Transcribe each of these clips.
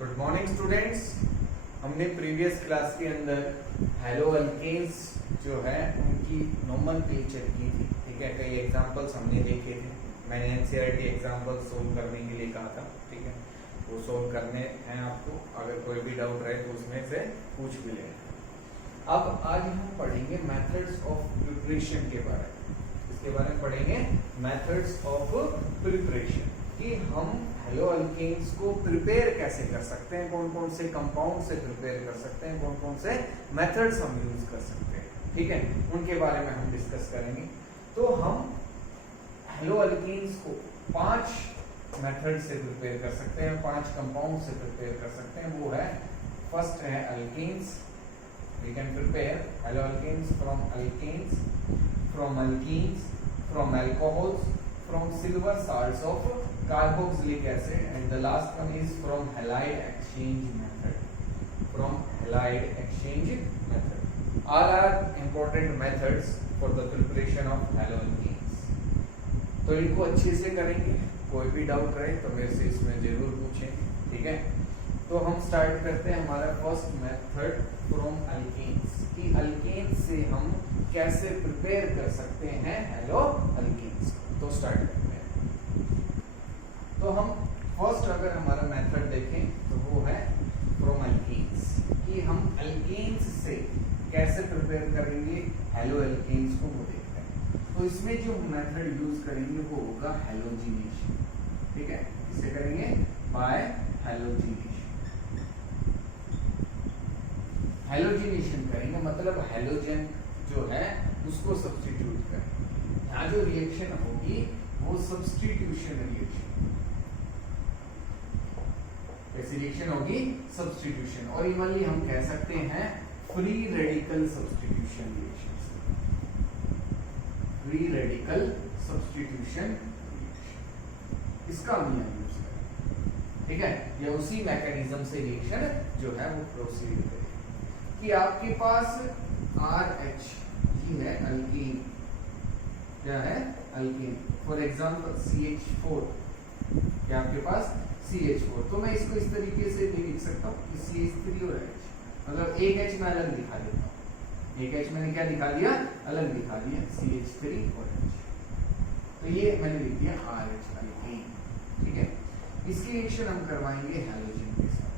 Good morning students. हमने previous class के अंदर हेलो अल्केन्स जो है उनकी नोमेनक्लेचर की थी। ठीक है, कई एग्जांपल्स हमने देखे थे। मैंने एनसीईआरटी एग्जांपल सोल्व करने के लिए कहा था। ठीक है, वो सोल्व करने हैं आपको। अगर कोई भी डाउट रहे तो उसमें से पूछ भी लेना। अब आज हम पढ़ेंगे मेथड्स ऑफ प्रिपरेशन के बारे में। इसके बारे में पढ़ेंगे मेथड्स ऑफ प्रिपरेशन, कि हम हेलो अल्केन्स को प्रिपेयर कैसे कर सकते हैं, कौन कौन से कंपाउंड से प्रिपेयर कर सकते हैं, कौन कौन से मेथड्स हम यूज कर सकते हैं। ठीक है, उनके बारे में हम डिस्कस करेंगे। तो हम हेलो अल्केन्स को 5 मेथड से प्रिपेयर कर सकते हैं, 5 कंपाउंड से प्रिपेयर कर सकते हैं। वो है, फर्स्ट है alkanes. We can prepare haloalkanes from alkenes, from alcohols, from silver salts of carboxylic acid, and the last one is from halide exchange method. All are important methods for the preparation of haloalkenes. तो इनको अच्छे से करेंगे। कोई भी doubt रहे तो मेरे से इसमें जरूर पूछें। ठीक है, तो हम स्टार्ट करते हैं हमारा फर्स्ट मेथड फ्रॉम अल्केन्स, कि अल्केन्स से हम कैसे प्रिपेयर कर सकते हैं हेलो अल्केन्स। तो स्टार्ट करते हैं। तो हम फर्स्ट अगर हमारा मेथड देखें तो वो है फ्रॉम अल्केन्स, कि हम अल्केन्स से कैसे प्रिपेयर करेंगे हेलो अल्केन्स को, वो देखते हैं। तो इसमें जो मेथड यूज करेंगे वो होगा हैलोजिनेशन। ठीक है, इसे करेंगे बाय हैलोजिनेशन। हैलोजिनेशन करेंगे मतलब हैलोजन जो है उसको सब्स्टिट्यूट करेंगे। यहाँ जो रिएक्शन होगी वो सब्स्टिट्यूशन रिएक्शन, कैसी रिएक्शन होगी? सब्स्टिट्यूशन। और इवनली हम कह सकते हैं free radical substitution reaction. Free radical substitution reaction, इसका हम यहाँ यूज करें। ठीक है, या उसी मैकेनिज्म से रिएक्शन जो है वो प्रोसीड करें। कि आपके पास RH ही है अल्कीन, क्या है? अल्कीन। फॉर एग्जांपल CH4, क्या आपके पास CH4। तो मैं इसको इस तरीके से भी लिख सकता हूँ कि CH3 और H, मतलब एक H मैं अलग दिखा देता हूँ। एक H मैंने क्या दिखा दिया? अलग दिखा दिया, CH3 और H। तो ये मैंने लिख दिया RH अल्कीन। ठीक है, इसकी रिएक्शन हम करवाएंगे हैलोजन के साथ।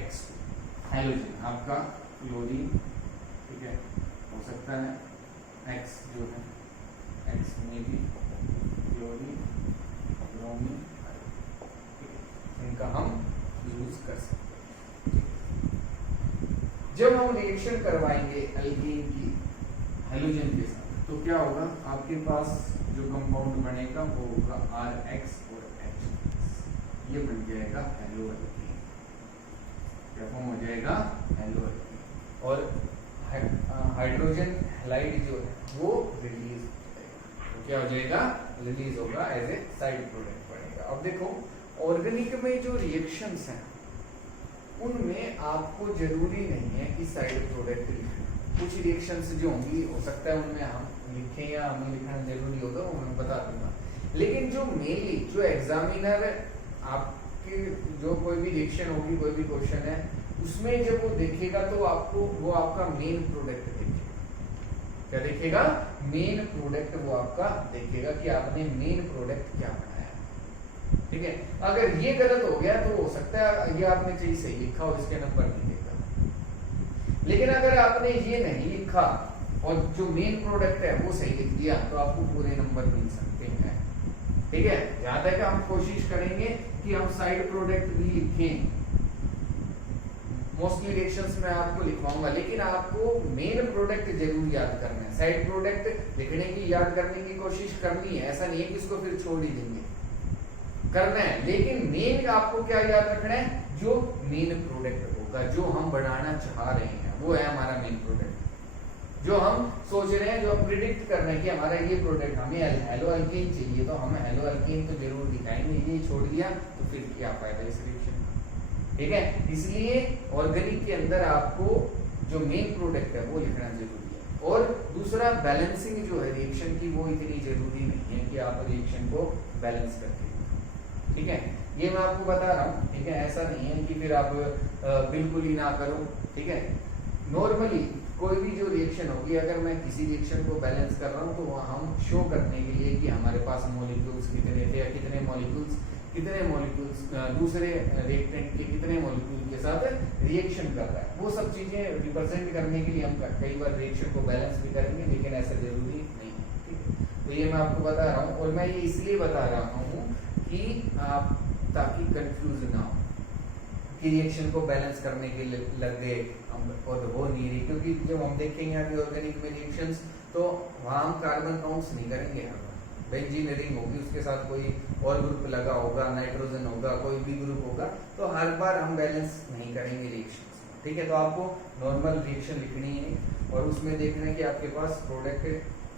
X हैलोजन आपका क्लोरीन, ठीक है, हो सकता है X जो है X में भी क्लोरीन, ब्रोमीन, इनका हम यूज कर सकते हैं। जब हम रिएक्शन करवाएंगे अल्कीन की हैलोजन के साथ तो क्या होगा? आपके पास जो कंपाउंड बनेगा वो होगा RH और H। ये बन जाएगा हेलो अल्कीन। क्या फॉर्म हो जाएगा? Hello alkyne. और हाइड्रोजन हैलाइड जो है वो रिलीज क्या हो जाएगा? रिलीज होगा, एज ए साइड प्रोडक्ट बनेगा। अब देखो, ऑर्गेनिक में जो रिएक्शंस हैं उनमें आपको जरूरी नहीं है कि साइड प्रोडक्ट लिखें। कुछ रिएक्शंस जो होंगी हो सकता है उनमें हम लिखें या हमें लिखना जरूरी होगा, वो मैं बता दूंगा। लेकिन जो मेनली जो एग्जामिनर आपके जो कोई भी रिएक्शन होगी, कोई भी क्वेश्चन है, उसमें जब वो देखेगा तो आपको वो आपका मेन प्रोडक्ट देखेगा। क्या देखेगा? मेन प्रोडक्ट वो आपका देखेगा कि आपने मेन प्रोडक्ट क्या बनाया। ठीक है, अगर ये गलत हो गया तो हो सकता है ये आपने चीज सही लिखा हो, इसके नंबर नहीं देगा। लेकिन अगर आपने ये नहीं लिखा और जो मेन प्रोडक्ट है वो सही लिख दिया तो आपको पूरे नंबर मिल सकते हैं। ठीक है, यहां तक हम कोशिश करेंगे कि हम साइड प्रोडक्ट भी लिखें। मोस्टली रिएक्शंस में आपको लिखवाऊंगा, लेकिन आपको मेन प्रोडक्ट जरूर याद करना है। साइड प्रोडक्ट लिखने की याद करने की कोशिश करनी है, ऐसा नहीं है कि इसको फिर छोड़ ही देंगे, करना है। लेकिन मेन आपको क्या याद रखना है? जो मेन प्रोडक्ट होगा, जो हम बनाना चाह रहे हैं, वो है हमारा मेन प्रोडक्ट। जो हम सोच रहे हैं, जो हम प्रिडिक्ट कर रहे हैं कि हमारा ये प्रोडक्ट, हमें हेलो अल्कीन चाहिए तो हम हेलो अल्कीन तो जरूर दिखाएंगे। ये छोड़ दिया तो फिर क्या फायदा इस रिएक्शन। ठीक है, इसलिए ऑर्गेनिक के अंदर आपको जो मेन प्रोडक्ट है वो लिखना जरूरी है। और दूसरा, बैलेंसिंग जो है रिएक्शन की वो इतनी जरूरी नहीं है कि आप रिएक्शन को बैलेंस करके। ठीक है, ये मैं आपको बता रहा हूँ, ठीक है। ऐसा नहीं है कि फिर आप बिल्कुल ही ना करो, ठीक है। नॉर्मली कोई भी जो रिएक्शन होगी, अगर मैं किसी रिएक्शन को बैलेंस कर रहा हूँ तो हम शो करने के लिए कि हमारे पास मॉलिक्यूल्स कितने थे या कितने मॉलिक्यूल्स दूसरे रिएक्टेंट के कितने मॉलिक्यूल के साथ रिएक्शन कर रहा है, वो सब चीजें रिप्रेजेंट करने के लिए हम कई बार रिएक्शन को बैलेंस भी करेंगे, लेकिन ऐसा जरूरी नहीं है, ठीक है। तो ये मैं आपको बता रहा हूँ, और मैं ये इसलिए बता रहा हूँ कि आप ताकि कंफ्यूज ना हो कि रिएक्शन को बैलेंस करने के लिए लग गए और वो नहीं रही, क्योंकि जब हम देखेंगे अभी ऑर्गेनिक में रिएक्शंस तो वहाँ हम कार्बन काउंट्स नहीं करेंगे, बेंजीन रिंग होगी, उसके साथ कोई और ग्रुप लगा होगा, नाइट्रोजन होगा, कोई भी ग्रुप होगा, तो हर बार हम बैलेंस नहीं करेंगे रिएक्शंस, ठीक है। तो आपको नॉर्मल रिएक्शन लिखनी है और उसमें देखना है कि आपके पास प्रोडक्ट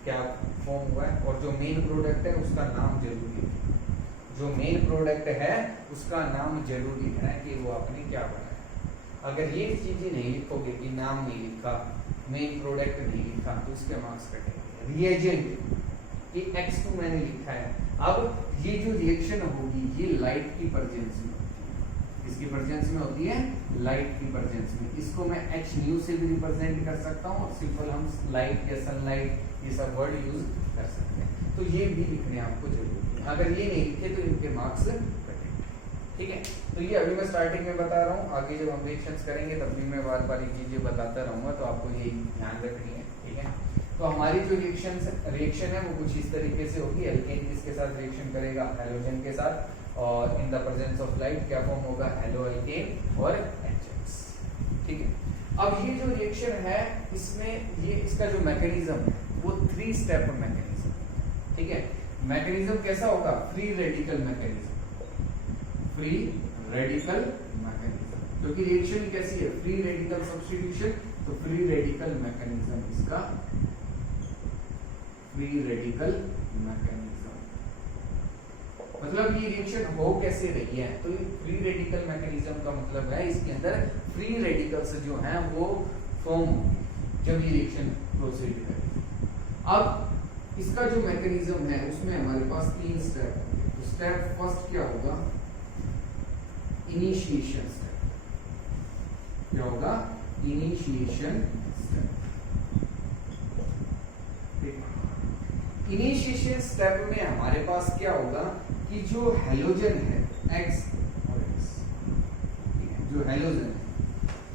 क्या फॉर्म हुआ है, और जो मेन प्रोडक्ट है उसका नाम जरूरी है, जो मेन प्रोडक्ट है उसका नाम जरूर लिखना है कि वो आपने क्या बनाया। अगर ये चीजें नहीं लिखोगे कि नाम नहीं लिखा, मेन प्रोडक्ट नहीं लिखा, तो उसके मार्क्स कटेंगे। रिएजेंट कि X2 मैंने लिखा है, अब ये जो रिएक्शन होगी ये लाइट की प्रेजेंस में होती है, किसकी प्रेजेंस में होती है, लाइट की प्रेजेंस में। इसको मैं H न्यू से भी रिप्रेजेंट कर सकता हूँ, और सिंपल हम लाइट या सनलाइट ये सब वर्ड यूज कर सकते हैं, तो ये भी लिखने आपको जरूरी है। अगर ये नहीं लिखे तो इनके मार्क्स कटेंगे, ठीक है। तो ये अभी मैं स्टार्टिंग में बता रहा हूँ, आगे जब हम रिएक्शंस करेंगे तब भी मैं बार बार ये चीजें बताता रहूंगा, तो आपको ये ध्यान रखनी है, ठीक है। तो हमारी जो रिएक्शन है वो कुछ इस तरीके से होगी। एल्केन किसके साथ रिएक्शन करेगा, हैलोजन के साथ, और in the presence of light क्या फॉर्म होगा, हेलो एल्केन और HX, ठीक है। अब ये जो रिएक्शन है इसमें ये इसका जो मैकेनिज्म है वो 3 स्टेप मैकेनिज्म, ठीक है। मैकेनिज्म कैसा होगा, free radical mechanism, free radical mechanism, क्योंकि रिएक्शन कैसी है, फ्री रेडिकल सब्स्टिट्यूशन, तो फ्री रेडिकल मैकेनिज्म इसका फ्री रेडिकल मैकेनिज्म, मतलब ये रिएक्शन हो कैसे रही है, तो ये फ्री रेडिकल मैकेनिज्म का मतलब है इसके अंदर फ्री रेडिकल्स जो हैं वो फॉर्म होंगे जब ये रिएक्शन प्रोसीड करेगी। अब इसका जो मैकेनिज्म है उसमें हमारे पास 3 स्टेप होंगे। तो स्टेप फर्स्ट क्या होगा, इनिशिएशन स्टेप, क्या होगा, इनिशिएशन स्टेप। इनिशिएशन स्टेप में हमारे पास क्या होगा कि जो हैलोजन है X और X, जो हैलोजन है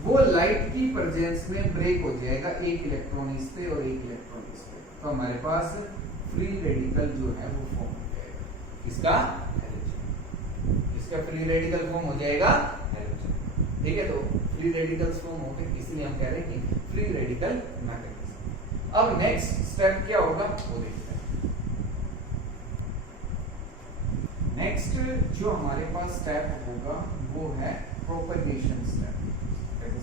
वो लाइट की प्रेजेंस में ब्रेक हो जाएगा, एक इलेक्ट्रॉन इस पे और एक इलेक्ट्रॉन इस पे, तो हमारे पास फ्री रेडिकल जो है वो फॉर्म हो जाएगा, इसका हैलोजन, इसका फ्री रेडिकल फॉर्म हो जाएगा हैलोजन, ठीक है। तो फ्री रेडिकल्स फॉर्म हो गए, इसलिए हम कह रहे हैं कि फ्री रेडिकल मैकेनिज्म। अब नेक्स्ट स्टेप क्या होगा वो देखते हैं। नेक्स्ट जो हमारे पास स्टेप होगा वो है प्रोपेगेशन स्टेप।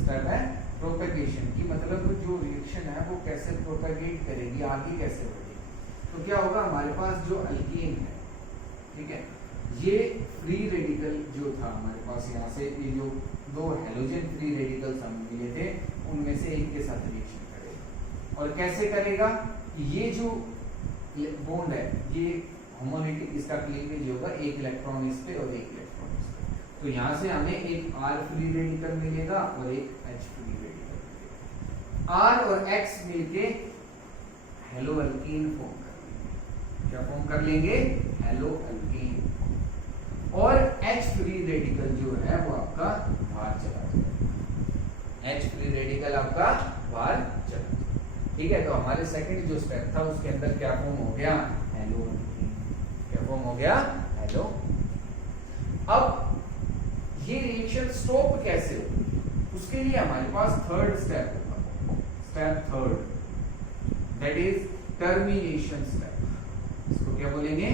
स्टेप है प्रोपेगेशन की, मतलब जो रिएक्शन है वो कैसे प्रोपेगेट करेगी, आगे कैसे बढ़ेगी। तो क्या होगा, हमारे पास जो अल्कीन है, ठीक है, ये फ्री रेडिकल जो था हमारे पास, यहाँ से ये जो 2 हैलोजन फ्री रेडिकल्स हम मिले थे उनमें से एक के साथ रिएक्शन करेगा, और कैसे करेगा, ये जो बॉन्ड है ये होमोलिटिक, इसका क्लीवेज होगा, एक इलेक्ट्रॉन इस पे और एक इलेक्ट्रॉन इस पे, तो यहाँ से हमें एक R फ्री रेडिकल मिलेगा और एक H फ्री रेडिकल मिलेगा। R और X मिलके हेलो अल्कीन फॉर्म कर लेंगे, क्या फॉर्म कर लेंगे, हेलो अल्कीन, और H फ्री रेडिकल जो है वो आपका बाहर चला जाएगा, H फ्री रेडिकल आपका बाहर चला जाएगा, ठीक है। तो हमारे सेकंड जो स्टेप था उसके अंदर क्या फॉर्म हो गया, हेलो अल्कीन, क्या फॉर्म हो गया, हेलो। अब ये रिएक्शन स्टॉप कैसे हो, उसके लिए हमारे पास थर्ड स्टेप होगा, step third, that is termination step. इसको क्या बोलेंगे,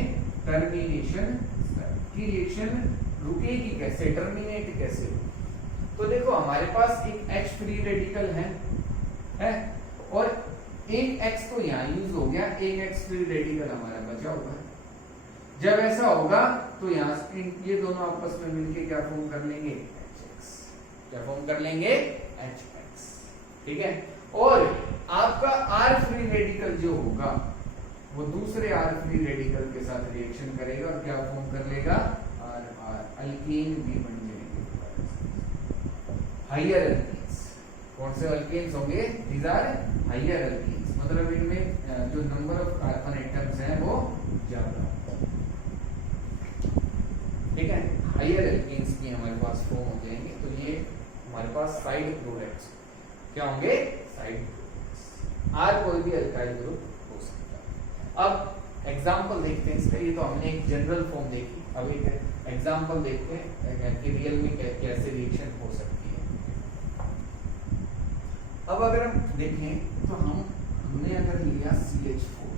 टर्मिनेशन स्टेप। की रिएक्शन रुकेगी कैसे, टर्मिनेट कैसे हो। तो देखो हमारे पास एक H फ्री रेडिकल है और एक X तो यहाँ यूज हो गया, एक X फ्री रेडिकल हमारा बचा हुआ है। जब ऐसा होगा तो यहाँ ये दोनों आपस में मिलके क्या फॉर्म कर लेंगे, HX, क्या फॉर्म कर लेंगे, HX, ठीक है। और आपका R फ्री रेडिकल जो होगा वो दूसरे R फ्री रेडिकल के साथ रिएक्शन करेगा और क्या फॉर्म कर लेगा, RR, अल्केन भी बन जाएंगे। हाइयर अल्केन्स, कौन से अल्केन्स होंगे? दीज आर हाइयर अल्केन्स, मतलब इनमें जो नंबर ऑफ कार्बन एटम्स हैं वो ज्यादा, ठीक है। हाइयर एल्केन्स भी हमारे पास फॉर्म हो जाएंगे। तो ये हमारे पास साइड प्रोडक्ट्स क्या होंगे? Side products. आर कोई भी अल्काइल ग्रुप हो सकता है। अब एग्जांपल देखते हैं इसका। ये तो हमने एक जनरल फॉर्म देखी, अब एक एग्जांपल देखते हैं कि रियल में कैसे रिएक्शन हो सकती है। अब अगर हम देखें तो हमने अगर लिया CH4,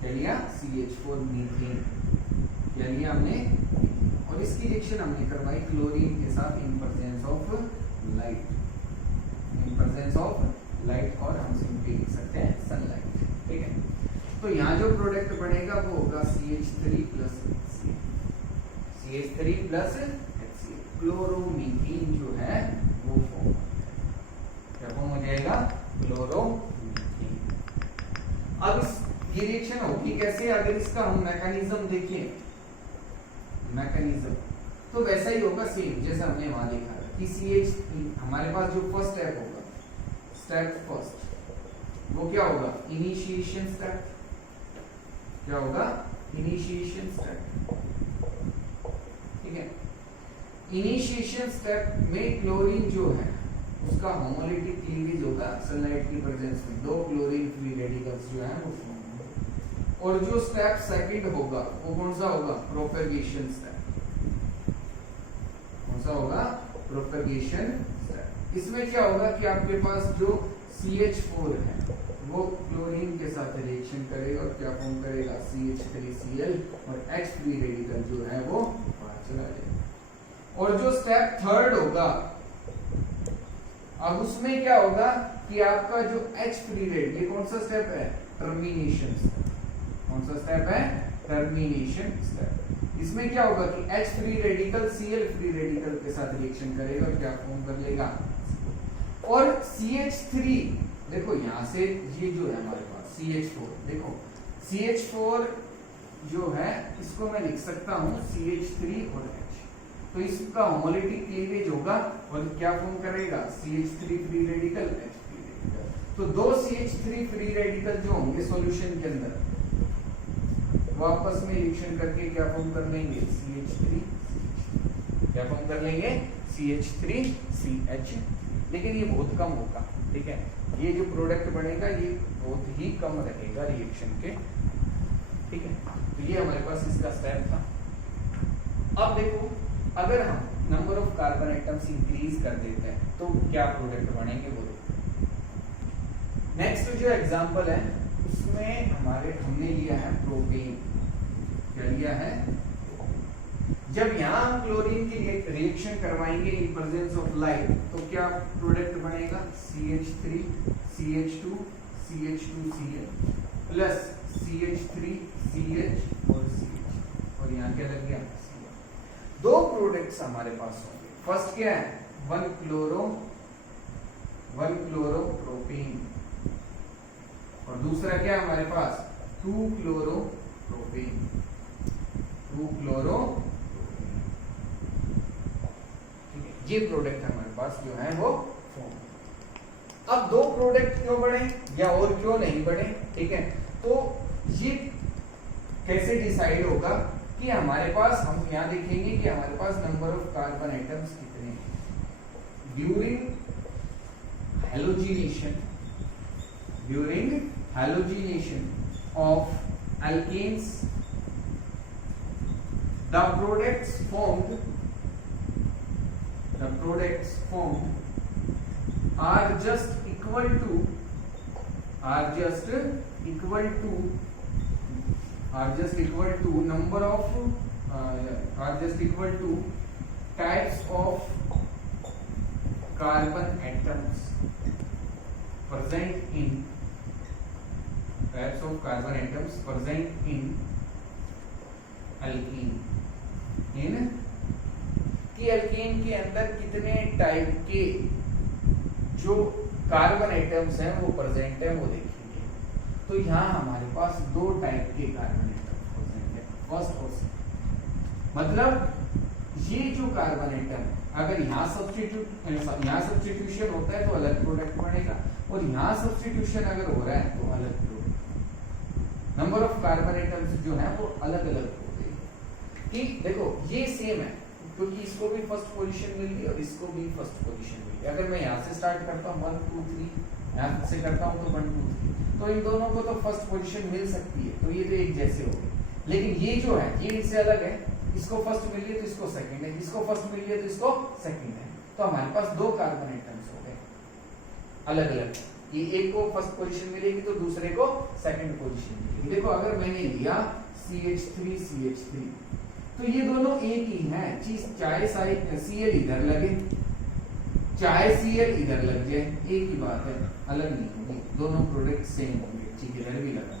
क्या लिया? CH4 मीथेन, क्या लिया हमने? और इसकी रिएक्शन हमने करवाई क्लोरीन के साथ in presence of light, in presence of light, और हम सिंपली लिख सकते हैं सनलाइट, ठीक है। तो यहाँ जो प्रोडक्ट बनेगा वो होगा CH3 plus HCl, CH3 plus HCl, chloromethane जो है वो फॉर्म हो जाएगा। क्या फॉर्म हो जाएगा? क्लोरोमीथेन। अब इस ये रिएक्शन होगी कैसे? अगर इसका हम मैकेनिज्म देखें, मैकेनिज्म तो वैसा ही होगा सेम जैसे हमने वहां देखा कि CH हमारे पास जो फर्स्ट स्टेप होगा, स्टेप फर्स्ट, वो क्या होगा? Initiation step. क्या होगा? इनिशिएशन स्टेप, ठीक है। इनिशिएशन स्टेप में क्लोरीन जो है उसका होमोलिटिक क्लीवेज होगा सनलाइट की प्रेजेंस में, दो क्लोरीन फ्री रेडिकल्स जो है वो फॉर्म होंगे। और जो स्टेप सेकंड होगा वो कौन सा होगा? Propagation step. कौन सा होगा? Propagation step. इसमें क्या होगा कि आपके पास जो CH4 है वो क्लोरीन के साथ रिएक्शन करेगा और क्या फॉर्म करेगा? CH3Cl, और H फ्री रेडिकल जो है वो बाहर चला जाएगा। और जो स्टेप थर्ड होगा, अब उसमें क्या होगा कि आपका जो H फ्री रेडिकल, ये कौन सा स्टेप है? Termination step. कौन सा स्टेप है? Termination step. इसमें क्या होगा कि H free radical Cl free radical के साथ रिएक्शन करेगा और क्या फॉर्म कर लेगा? और CH3, देखो यहां से ये जो है हमारे पास CH4, देखो CH4 जो है इसको मैं लिख सकता हूं CH3 और H, तो इसका होमोलिटिक क्लीवेज होगा और क्या फॉर्म करेगा? CH3 free radical, H free radical. तो दो CH3 फ्री रेडिकल जो होंगे सॉल्यूशन के अंदर वो आपस में रिएक्शन करके क्या फॉर्म कर लेंगे? CH3, क्या फॉर्म कर लेंगे? CH3CH। लेकिन ये बहुत कम होगा, ठीक है। ये जो प्रोडक्ट बनेगा ये बहुत ही कम रहेगा रिएक्शन के, ठीक है। तो ये हमारे पास इसका स्टेप था। अब देखो अगर हम number of carbon atoms increase कर देते हैं तो क्या प्रोडक्ट बनेंगे वो देखो। नेक्स्ट जो एग्जांपल है उसमें हमने लिया है प्रोपेन। क्या लिया है? जब यहाँ हम क्लोरीन की रिएक्शन करवाएंगे इन प्रेजेंस ऑफ लाइट तो क्या प्रोडक्ट बनेगा? CH3 CH2 CH2Cl plus CH3 CH और CH, और यहाँ क्या लग गया? दो प्रोडक्ट्स हमारे पास होंगे। फर्स्ट क्या है? 1 क्लोरोप्रोपेन, और दूसरा क्या है हमारे पास? 2 क्लोरोप्रोपेन, 2 क्लोरोप्रोपेन। ये प्रोडक्ट हमारे पास जो है वो फॉर्म। अब दो प्रोडक्ट क्यों बने या और क्यों नहीं बने, ठीक है। तो ये कैसे डिसाइड होगा कि हमारे पास, हम यहाँ देखेंगे कि हमारे पास नंबर ऑफ कार्बन एटम्स कितने हैं during halogenation of alkanes, the products formed are just equal to types of carbon atoms present in alkene, कि अल्केन के अंदर कितने टाइप के जो कार्बन एटम्स हैं वो प्रेजेंट है वो देखेंगे। तो यहाँ हमारे पास दो टाइप के कार्बन एटम्स प्रेजेंट है, फर्स्ट और सेकंड। मतलब ये जो कार्बन एटम अगर यहाँ सब्स्टिट्यूशन होता है तो अलग प्रोडक्ट बनेगा, और यहाँ सब्स्टिट्यूशन अगर हो रहा है तो अलग product. Number of carbon atoms जो है वो अलग अलग हो गए कि देखो ये सेम है, क्योंकि इसको भी फर्स्ट पोजीशन मिल गई और इसको भी फर्स्ट पोजीशन मिल गई। अगर मैं यहाँ से स्टार्ट करता हूँ 1 2 3, यहाँ से करता हूँ तो 1 2 3, तो इन दोनों को तो फर्स्ट पोजीशन मिल सकती है, तो ये तो एक जैसे हो गए। लेकिन ये जो है ये इनसे अलग है, इसको फर्स्ट मिल गई तो इसको सेकंड है, इसको फर्स्ट मिल गई तो इसको सेकंड है। तो हमारे पास दो कार्बन एटम्स हो गए अलग अलग, कि एक को फर्स्ट पोजीशन मिलेगी तो दूसरे को सेकंड पोजीशन मिलेगी। देखो अगर मैंने लिया CH3 CH3 तो ये दोनों एक ही हैं चीज, चाहे Cl इधर लगे चाहे Cl इधर लग जाए एक ही बात है, अलग नहीं होगी, दोनों प्रोडक्ट सेम होंगे। ठीक है, इधर भी लगा,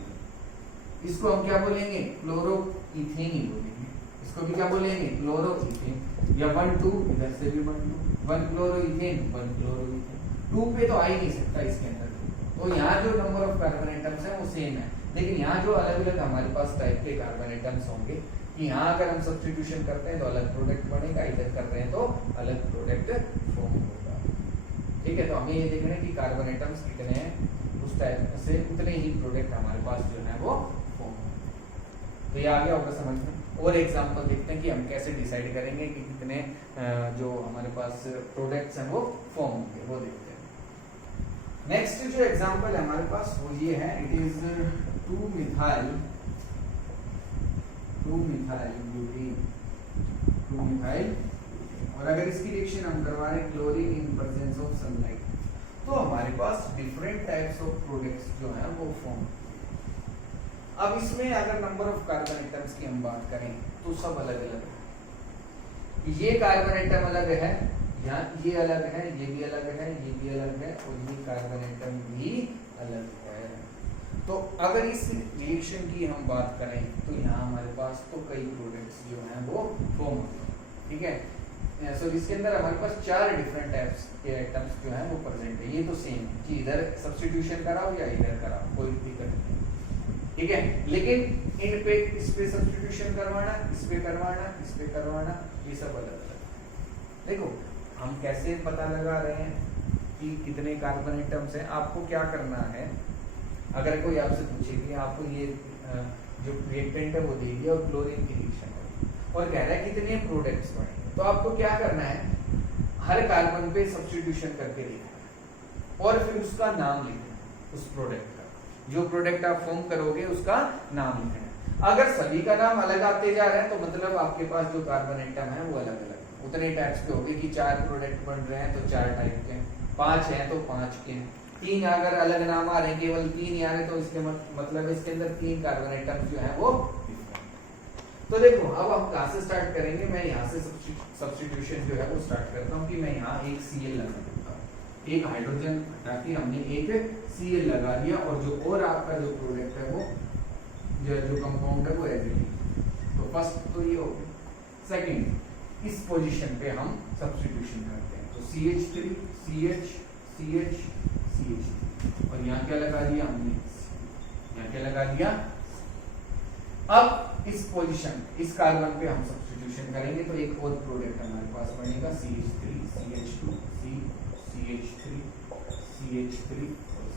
इसको हम क्या बोलेंगे क्लोरोइथेन ही बोलेंगे, इसको भी क्या बोलेंगे क्लोरोइथेन, या 1 2 इधर से भी 1 क्लोरोइथेन 1 क्लोरोइथेन, 2 पे तो आ ही नहीं सकता इसके अंदर। तो यहाँ जो नंबर ऑफ कार्बन एटम्स है वो सेम है, लेकिन यहाँ जो अलग अलग हमारे पास टाइप के कार्बन एटम्स होंगे कि यहाँ अगर हम सब्स्टिट्यूशन करते हैं तो अलग प्रोडक्ट बनेगा, इधर कर रहे हैं तो अलग प्रोडक्ट फॉर्म होगा। ठीक है, तो हमें ये देखना है कि कार्बन एटम्स कितने हैं, उस टाइप से उतने ही प्रोडक्ट हमारे पास जो है वो फॉर्म होंगे। तो ये आ गया होगा समझ में। और एग्जांपल देखते हैं कि हम कैसे डिसाइड करेंगे कि कितने जो हमारे पास प्रोडक्ट्स हैं वो फॉर्म होंगे, वो देखते हैं। नेक्स्ट जो एग्जांपल है हमारे पास वो ये है, इट इज 2 मिथाइल ब्यूटेन, और अगर इसकी रिएक्शन हम करवा रहे हैं chlorine in presence of sunlight, तो हमारे पास डिफरेंट टाइप्स ऑफ प्रोडक्ट्स जो हैं वो फॉर्म। अब इसमें अगर नंबर ऑफ कार्बन एटम्स की हम बात करें तो सब अलग अलग है। ये कार्बन एटम अलग है, यहाँ ये अलग है, ये भी अलग है, ये भी अलग है, और ये कार्बन एटम भी अलग है। तो अगर इस रिएक्शन की हम बात करें तो यहाँ हमारे पास तो कई प्रोडक्ट्स जो हैं वो फॉर्म होते हैं। ठीक है, सो इसके अंदर हमारे पास 4 डिफरेंट टाइप्स के आइटम्स जो हैं वो प्रेजेंट है। ये तो सेम है कि इधर सब्स्टिट्यूशन कराओ या इधर कराओ, कोई दिक्कत नहीं। ठीक है, लेकिन इन पे इस पे सब्स्टिट्यूशन करवाना, इस पे करवाना, इस पे करवाना, ये सब अलग अलग। देखो हम कैसे पता लगा रहे हैं कि कितने कार्बन एटम्स हैं। आपको क्या करना है, अगर कोई आपसे पूछे कि आपको ये जो रिएक्टेंट है वो देगी और क्लोरीन की रिएक्शन है और कह रहा है कितने प्रोडक्ट्स बनेंगे, तो आपको क्या करना है, हर कार्बन पे सब्स्टिट्यूशन करके लिखना है और फिर उसका नाम लिखना है, उस प्रोडक्ट का, जो प्रोडक्ट आप फॉर्म करोगे उसका नाम लिखना है। अगर सभी का नाम अलग आते जा रहे हैं तो मतलब आपके पास जो कार्बन एटम है वो अलग अलग उतने टाइप्स के होंगे कि 4 प्रोडक्ट बन रहे हैं तो 4 टाइप के, 5 हैं तो 5 के, 3 अगर अलग नाम आ रहे हैं, केवल 3 ही आ रहे तो इसके मतलब इसके अंदर 3 कार्बन एटम्स जो है वो। तो देखो अब हम कहाँ से स्टार्ट करेंगे, मैं यहाँ से सब्स्टिट्यूशन जो है वो स्टार्ट करता हूँ कि मैं यहाँ एक Cl लगा देता हूँ, एक हाइड्रोजन हटा के हमने एक Cl लगा दिया, और जो और आपका जो प्रोडक्ट है वो जो कंपाउंड है वो एजिलिन। तो फर्स्ट तो ये हो गया। सेकंड, इस पोजीशन पे हम सब्स्टिट्यूशन करते हैं, तो CH3 CH CH CH, और यहाँ क्या लगा दिया हमने, यहाँ क्या लगा दिया। अब इस पोजीशन इस कार्बन पे हम सब्स्टिट्यूशन करेंगे तो एक और प्रोडक्ट हमारे पास बनेगा CH3 CH2 CH3 CH3 और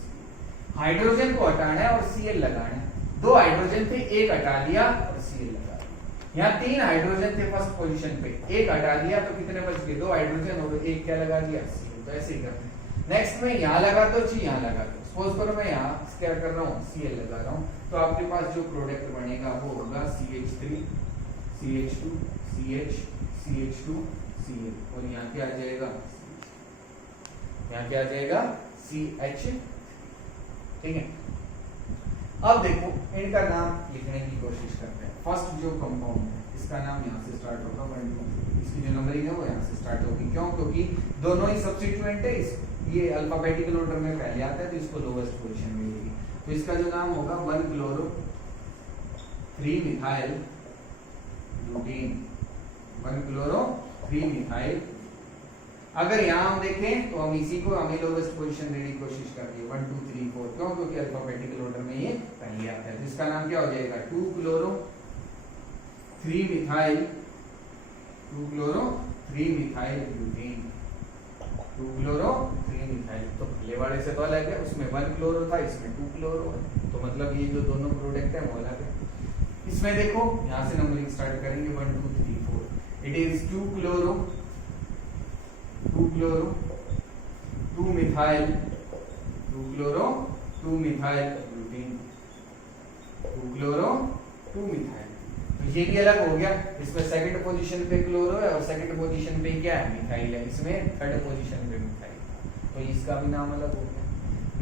हाइड्रोजन को हटाना है और Cl लगाना है। 2 हाइड्रोजन थे, एक हटा दिया और Cl लगा दिया। यहाँ 3 हाइड्रोजन थे फर्स्ट पोजीशन पे, एक हटा दिया तो कितने बच गए, 2 हाइड्रोजन और एक क्या लगा दिया Cl। तो ऐसे ही करते हैं। नेक्स्ट में यहाँ लगा दो, यहाँ लगा दो, सपोज करो मैं यहाँ क्या कर रहा हूँ Cl लगा रहा हूँ, तो आपके पास जो प्रोडक्ट बनेगा वो होगा CH3 CH2 CH CH2 Cl, और यहाँ क्या आ जाएगा, यहाँ क्या आ जाएगा CH। ठीक है, अब देखो इनका नाम लिखने की कोशिश करते हैं। फर्स्ट जो कंपाउंड है इसका नाम यहाँ से स्टार्ट होगा, इसकी जो नंबरिंग है वो यहाँ से स्टार्ट होगी। क्यों, क्योंकि दोनों ही सब्स्टिट्यूएंट है, ये अल्फाबेटिकल ऑर्डर में पहले आता है तो इसको लोवेस्ट पोजीशन मिलेगी। तो इसका जो नाम होगा 1 chloro 3 methyl butane, 1 chloro 3 methyl. अगर यहाँ हम देखें तो हम इसी को हमें लोवेस्ट पोजीशन देने की कोशिश कर रही है 1 2 3 4, क्यों, क्योंकि अल्फाबेटिकल ऑर्डर में ये पहले आता है। तो इसका नाम क्या हो जाएगा 2 chloro 3 methyl 2-chloro-3-methyl butane, 2-chloro-3-methyl। तो पहले वाले से तो अलग है, उसमें 1 क्लोरो था, इसमें 2 क्लोरो है, तो मतलब ये जो दोनों प्रोडक्ट है वो अलग है। इसमें देखो यहाँ से नंबरिंग स्टार्ट करेंगे 1 2 3 4। It is 2-chloro-2-methyl butane, 2-chloro-2-methyl। तो ये भी अलग हो गया, इसमें सेकंड पोजीशन पे क्लोरो है और सेकंड पोजीशन पे क्या है, मिथाइल है, इसमें थर्ड पोजीशन पे मिथाइल, तो इसका भी नाम अलग हो गया।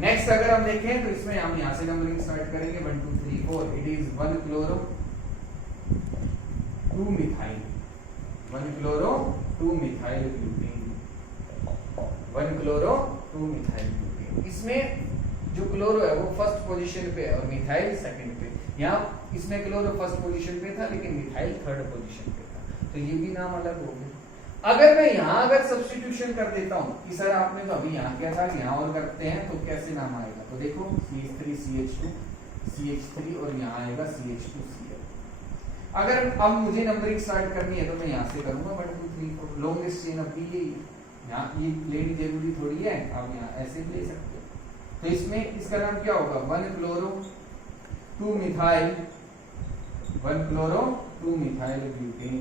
नेक्स्ट अगर हम देखें तो इसमें हम यहाँ से नंबरिंग स्टार्ट करेंगे 1 2 3 4। It is 1-chloro-2-methyl butane, 1-chloro-2-methyl butane. इसमें जो क्लोरो है वो फर्स्ट पोजीशन पे है और मिथाइल सेकंड पे। यहाँ इसमें क्लोरो फर्स्ट पोजीशन पे था लेकिन मिथाइल थर्ड पोजीशन पे था, तो ये भी नाम अलग हो गया। अगर मैं यहाँ अगर सब्स्टिट्यूशन कर देता हूँ कि सर आपने तो अभी यहाँ किया था, यहाँ और करते हैं तो कैसे नाम आएगा, तो देखो CH3 और यहाँ आएगा CH2Cl। अगर अब मुझे नंबरिंग स्टार्ट करनी है तो मैं यहाँ से करूंगा 1 2 3 4। लॉन्गेस्ट चेन अब ये यहाँ ये लेनी जरूरी थोड़ी है, आप यहाँ ऐसे ले सकते हो। तो इसमें इसका नाम क्या होगा, 1-chloro-2-methyl ब्यूटेन,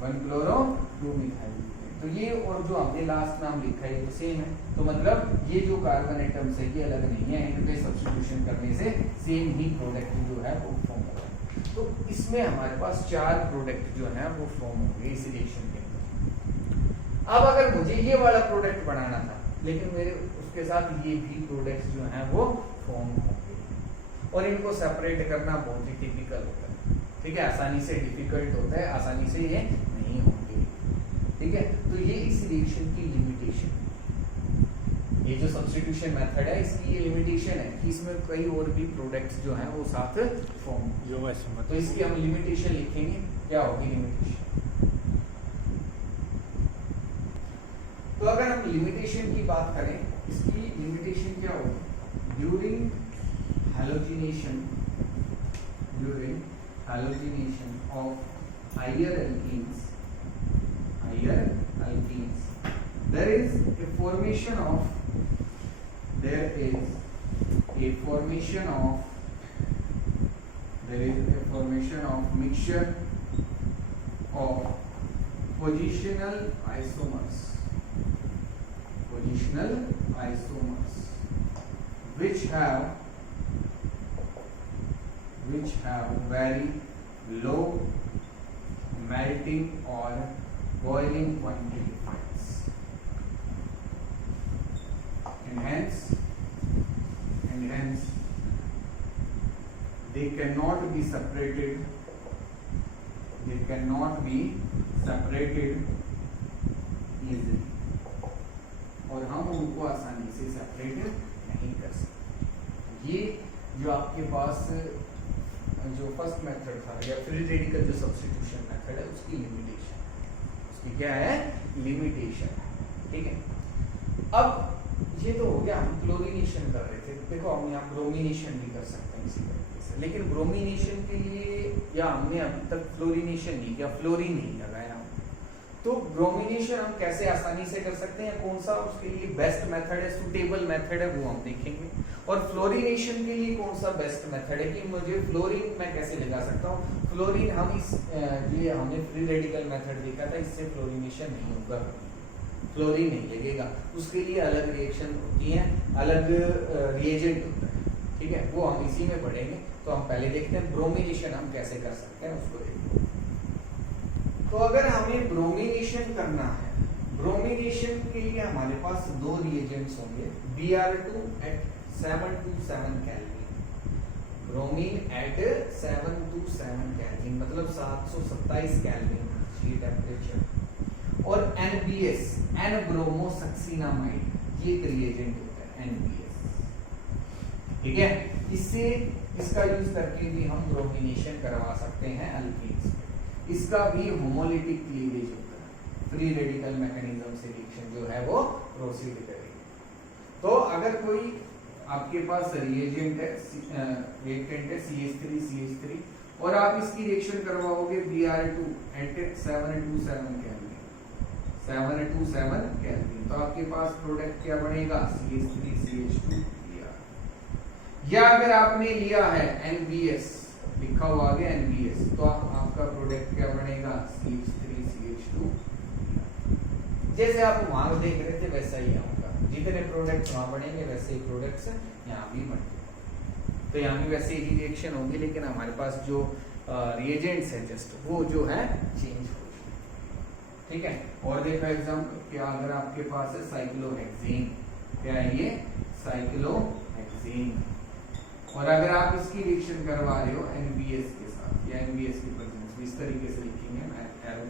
1-chloro-2-methyl ब्यूटेन। तो ये और जो हमने लास्ट नाम लिखा है ये तो सेम है, तो मतलब ये जो कार्बन एटम्स है ये अलग नहीं है, इनके सब्स्टिट्यूशन करने से सेम ही प्रोडक्ट जो है वो फॉर्म होगा। तो इसमें हमारे पास 4 प्रोडक्ट जो है वो फॉर्म होंगे इस रिएक्शन के अंदर। अब अगर मुझे ये वाला प्रोडक्ट बनाना था लेकिन मेरे उसके साथ ये भी प्रोडक्ट्स जो हैं वो फॉर्म होंगे और इनको सेपरेट करना बहुत ही टिपिकल होता है, ठीक है, आसानी से डिफिकल्ट होता है, आसानी से ये नहीं होंगे, ठीक है। तो ये इस रिएक्शन की लिमिटेशन, ये जो सब्स्टिट्यूशन मेथड है इसकी ये लिमिटेशन है कि इसमें कई और भी प्रोडक्ट्स जो हैं वो साथ फॉर्म जो है। तो इसकी हम लिमिटेशन लिखेंगे, क्या होगी लिमिटेशन। तो अगर हम लिमिटेशन की बात करें, इसकी लिमिटेशन क्या होगी, during halogenation of higher alkenes there is a formation of mixture of positional isomers which have very low melting or boiling point difference, and hence they cannot be separated easily, और हम उनको आसानी से separate नहीं कर सकते। ये जो आपके पास जो फर्स्ट मेथड था या फ्री रेडिकल जो सब्स्टिट्यूशन मेथड है उसकी लिमिटेशन, उसकी क्या है लिमिटेशन, ठीक है। अब ये तो हो गया, हम क्लोरीनेशन कर रहे थे, देखो हम यहाँ ब्रोमिनेशन भी कर सकते हैं इसी तरीके से, लेकिन ब्रोमिनेशन के लिए या हमने अभी तक फ्लोरिनेशन नहीं किया, फ्लोरीन नहीं लगाया, तो ब्रोमिनेशन हम कैसे आसानी से कर सकते हैं, कौन सा उसके लिए बेस्ट मेथड है, सुटेबल मेथड है, वो हम देखेंगे। और फ्लोरिनेशन के लिए कौन सा बेस्ट मेथड है कि मुझे फ्लोरीन मैं कैसे लगा सकता हूँ। फ्लोरीन हम इस ये हमने फ्री रेडिकल मेथड देखा था, इससे फ्लोरिनेशन नहीं होगा, फ्लोरीन नहीं लगेगा, उसके लिए अलग रिएक्शन होती है, अलग रिएजेंट होता है, ठीक है, वो हम इसी में पढ़ेंगे। तो हम पहले देखते हैं ब्रोमिनेशन हम कैसे कर सकते हैं, उसको देखते हैं। तो अगर हमें ब्रोमिनेशन करना है, ब्रोमिनेशन के लिए हमारे पास 2 रिएजेंट्स होंगे, Br2 at 727 kelvin, bromine at 727 kelvin मतलब 727 केल्विन ये टेम्परेचर, और NBS N ब्रोमोसक्सिनामाइड ये एक रिएजेंट होता है NBS, ठीक है। इससे इसका यूज करके भी हम ब्रोमिनेशन करवा सकते हैं अल्कीन्स में, इसका भी होमोलिटिक क्लीवेज होता है, फ्री रेडिकल मैकेनिज्म से रिएक्शन जो है वो प्रोसीड करेगी। तो अगर कोई आपके पास रिएजेंट है, रिएक्टेंट है CH3 और आप इसकी रिएक्शन करवाओगे Br2 एट 727 केल्विन, 727 केल्विन, तो आपके पास प्रोडक्ट क्या बनेगा CH3CH2 Br। या अगर आपने लिया है NBS, लिखा हुआ आगे NBS, तो आपका प्रोडक्ट क्या बनेगा CH3CH2। जैसे आप वहां देख रहे थे वैसा ही होगा, जितने प्रोडक्ट्स वहां बनेंगे वैसे ही प्रोडक्ट्स यहाँ भी बनेंगे। तो यहाँ भी वैसे ही रिएक्शन होगी, लेकिन हमारे पास जो रिएजेंट्स है जस्ट वो जो है चेंज होगी। ठीक है, और देखो एग्जाम्पल क्या, अगर आपके पास है साइक्लोहेक्सेन, क्या है ये साइक्लोहेक्सेन, और अगर आप इसकी रिएक्शन करवा रहे हो NBS के साथ या NBS की प्रेजेंस इस तरीके से लिखेंगे मैं एरो,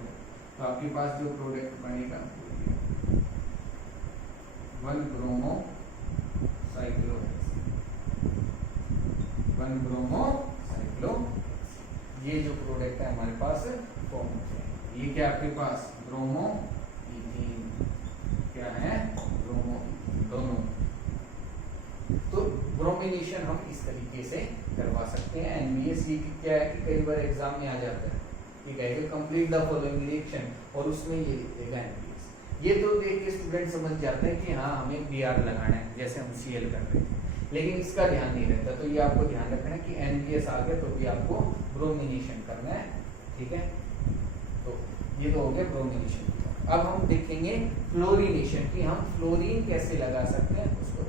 तो आपके पास जो प्रोडक्ट बनेगा 1-ब्रोमो साइक्लोहेक्सेन, 1-ब्रोमो, ये जो प्रोडक्ट है हमारे पास फॉर्म हो जाएगा। ये क्या आपके पास ब्रोमो इथीन, क्या है ब्रोमो दोनों। तो ब्रोमिनेशन हम इस तरीके से करवा सकते हैं। NBS ये क्या है कि कई बार एग्जाम में आ जाता है कि कहेगा कंप्लीट द फॉलोइंग रिएक्शन, और उसमें ये लिख देगा NBS। ये तो देख के स्टूडेंट समझ जाते हैं कि हाँ हमें Br लगाना है, जैसे हम Cl कर रहे थे, लेकिन इसका ध्यान नहीं रहता। तो ये आपको ध्यान रखना है कि NBS आ गया तो भी आपको ब्रोमिनेशन करना है। ठीक है, तो ये तो हो गया ब्रोमिनेशन। अब हम देखेंगे फ्लोरिनेशन की हम फ्लोरीन कैसे लगा सकते हैं उसको।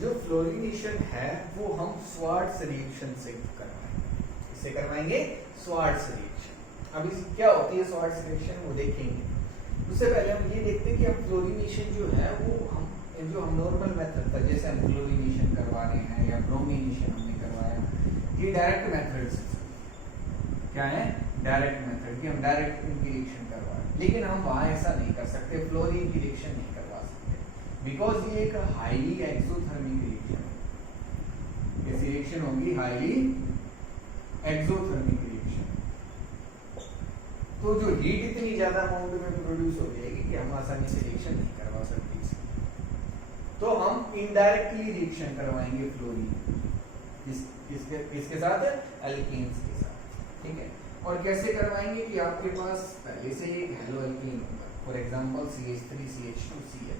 जो फ्लोरिनेशन है वो हम स्वार्ट्स रिएक्शन से करवाएंगे। इससे करवाएंगे स्वार्ट्स रिएक्शन। अब इस क्या होती है स्वार्ट्स रिएक्शन वो देखेंगे। उससे पहले हम ये देखते हैं कि हम फ्लोरिनेशन जो है वो हम जो हम नॉर्मल मेथड था, जैसे हम क्लोरीनेशन करवा रहे हैं या ब्रोमिनेशन हमने करवाया, ये डायरेक्ट मेथड्स क्या है, डायरेक्ट मेथड की हम डायरेक्ट इनकी रिएक्शन करवा रहे हैं। लेकिन हम वहां ऐसा नहीं कर सकते, फ्लोरीन की रिएक्शन नहीं करवा सकते, बिकॉज ये एक हाईली एक्सोथर्मिक रिएक्शन है। कैसी रिएक्शन होगी, हाईली एक्सोथर्मिक रिएक्शन। तो जो हीट इतनी ज्यादा अमाउंट में प्रोड्यूस हो जाएगी कि हम आसानी से रिएक्शन नहीं करवा सकते। तो हम इनडायरेक्टली रिएक्शन करवाएंगे फ्लोरीन किसके साथ, एल्कीन्स के साथ। ठीक है, और कैसे करवाएंगे कि आपके पास पहले से एक हेलो एल्कीन होगा, फॉर एग्जांपल CH3CH2Cl,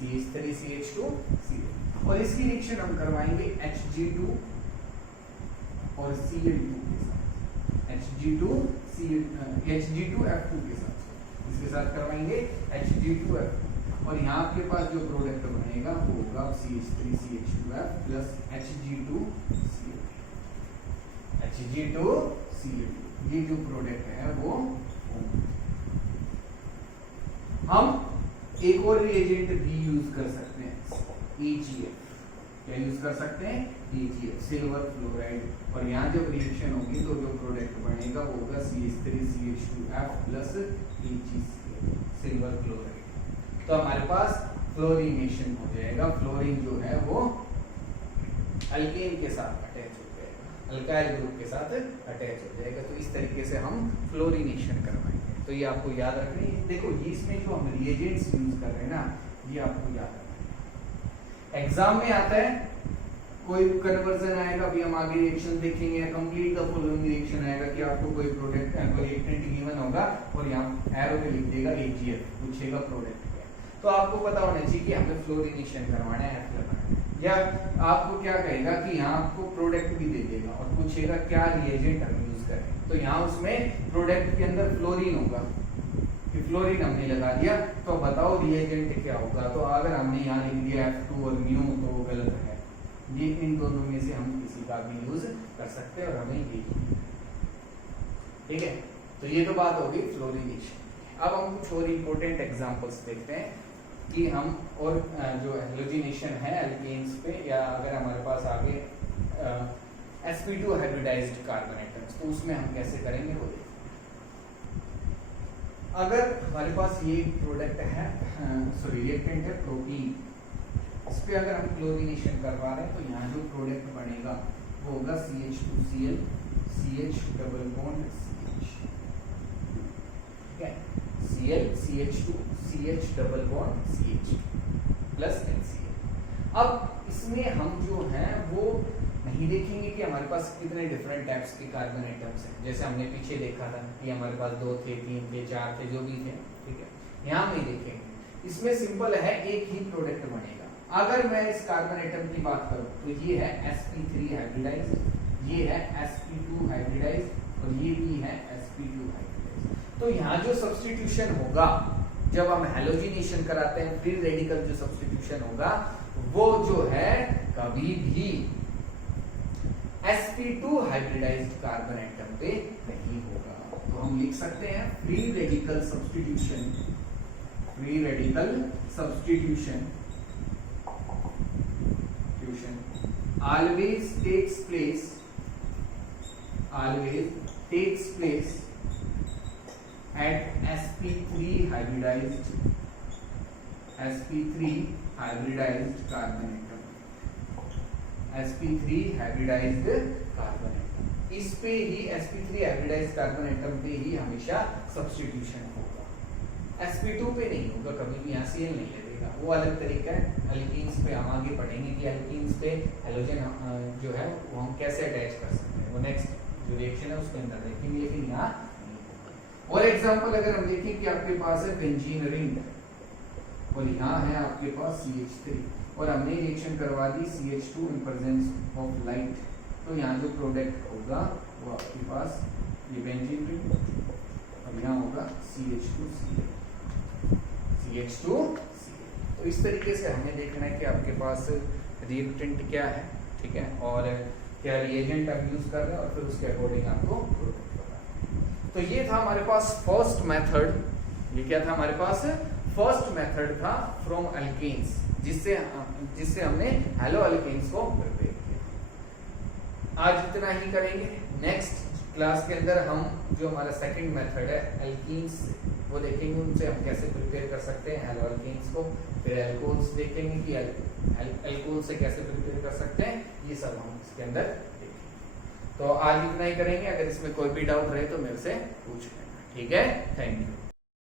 CH3CH2Cl, और इसकी रिएक्शन हम करवाएंगे Hg2 और Cl2 के साथ, Hg2F2 के साथ, इसके साथ करवाएंगे Hg2F2, और यहाँ आपके पास जो प्रोडक्ट बनेगा वो होगा CH3CH2F प्लस Hg2Cl, Hg2Cl। ये जो प्रोडक्ट है वो हम एक और रिएजेंट भी यूज कर सकते हैं, EgF। क्या यूज कर सकते हैं, EgF, सिल्वर फ्लोराइड। और यहाँ जब रिएक्शन होगी तो जो प्रोडक्ट बनेगा वो होगा CH3CH2F plus EgCl, silver chloride. तो हमारे पास फ्लोरिनेशन हो जाएगा, फ्लोरीन जो है वो अल्केन के साथ अटैच हो जाएगा, अल्काइल ग्रुप के साथ अटैच हो जाएगा। तो इस तरीके से हम फ्लोरिनेशन करवाएंगे। तो ये आपको याद रखनी है। देखो ये इसमें जो हम रिएजेंट्स यूज कर रहे हैं ना, ये आपको याद रखना है। एग्जाम में आता है कोई कन्वर्जन आएगा, अभी हम आगे रिएक्शन देखेंगे, कंप्लीट द फॉलोइंग रिएक्शन आएगा कि आपको कोई प्रोडक्ट कोई रिएक्टेंट गिवन होगा और यहाँ एरो पे लिख देगा AgF, पूछेगा प्रोडक्ट क्या, तो आपको पता होना चाहिए कि हमें फ्लोरिनेशन करवाना है, F लगाना है। या आपको क्या कहेगा कि यहाँ आपको प्रोडक्ट भी दे देगा और पूछेगा क्या रिएजेंट हम यूज करें, तो यहाँ उसमें प्रोडक्ट के अंदर फ्लोरीन होगा, कि फ्लोरीन हमने लगा दिया, तो बताओ रिएजेंट क्या होगा। तो अगर हमने यहाँ लिख दिया F2 और म्यू तो वो गलत है। ये इन दोनों में से हम किसी का भी यूज कर सकते हैं और हमें ये ठीक है। तो ये तो बात होगी फ्लोरिनेशन। अब हम कुछ और इम्पोर्टेंट एग्जांपल्स देखते हैं कि हम और जो हेलोजिनेशन है एल्केन्स पे, या अगर हमारे पास आगे sp2 हाइब्रिडाइज्ड कार्बन एटम्स, तो उसमें हम कैसे करेंगे वो देखते हैं। अगर हमारे पास ये प्रोडक्ट है सॉरी रिएक्टेंट है प्रोपीन, इस पे अगर हम क्लोरीनेशन करवा रहे हैं तो यहाँ जो प्रोडक्ट बनेगा वो होगा CH2Cl CH double bond CH, ठीक है, Cl CH2 CH double bond CH plus HCl। अब इसमें हम जो है वो नहीं देखेंगे कि हमारे पास कितने डिफरेंट टाइप्स के कार्बन आइटम्स हैं। जैसे हमने पीछे देखा था कि हमारे पास 2 थे, 3 थे, 4 थे, जो भी थे, ठीक है। यहाँ नहीं देखेंगे, इसमें सिंपल है, एक ही प्रोडक्ट बनेगा। अगर मैं इस कार्बन आइटम की बात करूं तो ये है sp3 हाइब्रिडाइज्ड, ये है sp2 हाइब्रिडाइज्ड और ये भी है sp2 हाइब्रिडाइज्ड। तो यहाँ जो सब्स्टिट्यूशन होगा जब हम हैलोजिनेशन कराते हैं, फ्री रेडिकल जो सब्स्टिट्यूशन होगा वो जो है कभी भी sp2 हाइब्रिडाइज्ड कार्बन आइटम पे नहीं होगा। तो हम लिख सकते हैं free radical substitution, free radical substitution always takes place at sp3 hybridized carbon atom, sp3 hybridized carbon atom। इस पे ही sp3 hybridized carbon atom पे ही हमेशा सब्स्टिट्यूशन होगा, sp2 पे नहीं होगा कभी भी। यहाँ Cl नहीं लगेगा, वो अलग तरीका है। एल्कीन्स पे हम आगे पढ़ेंगे कि एल्कीन्स पे हैलोजन जो है वो हम कैसे अटैच कर सकते हैं, वो नेक्स्ट जो रिएक्शन है उसके अंदर देखेंगे, लेकिन यहाँ और एग्जांपल अगर हम देखें कि आपके पास है बेंजीन रिंग और यहाँ है आपके पास CH3 और हमने रिएक्शन करवा दी CH2 in presence of light, तो यहाँ जो प्रोडक्ट होगा वो आपके पास ये बेंजीन रिंग और यहाँ होगा CH2Cl। तो इस तरीके से हमें देखना है कि आपके पास रिएक्टेंट क्या है, ठीक है, और क्या रिएजेंट आप यूज कर रहे हैं और फिर उसके अकॉर्डिंग आपको प्रोडक्ट होगा। तो ये था हमारे पास फर्स्ट मेथड। ये क्या था हमारे पास? फर्स्ट मेथड था फ्रॉम अल्केन्स, जिससे हमने हेलो अल्केन्स को प्रिपेयर किया। आज इतना ही करेंगे। नेक्स्ट क्लास के अंदर हम जो हमारा सेकंड मेथड है एल्कीन्स वो देखेंगे, उनसे हम कैसे प्रिपेयर कर सकते हैं हेलो अल्केन्स को। फिर एल्कोहल्स देखेंगे कि एल्कोहल से कैसे प्रिपेयर कर सकते हैं, ये सब हम इसके अंदर देखेंगे। तो आज इतना ही करेंगे। अगर इसमें कोई भी डाउट रहे तो मेरे से पूछ लेना, ठीक है। Thank you.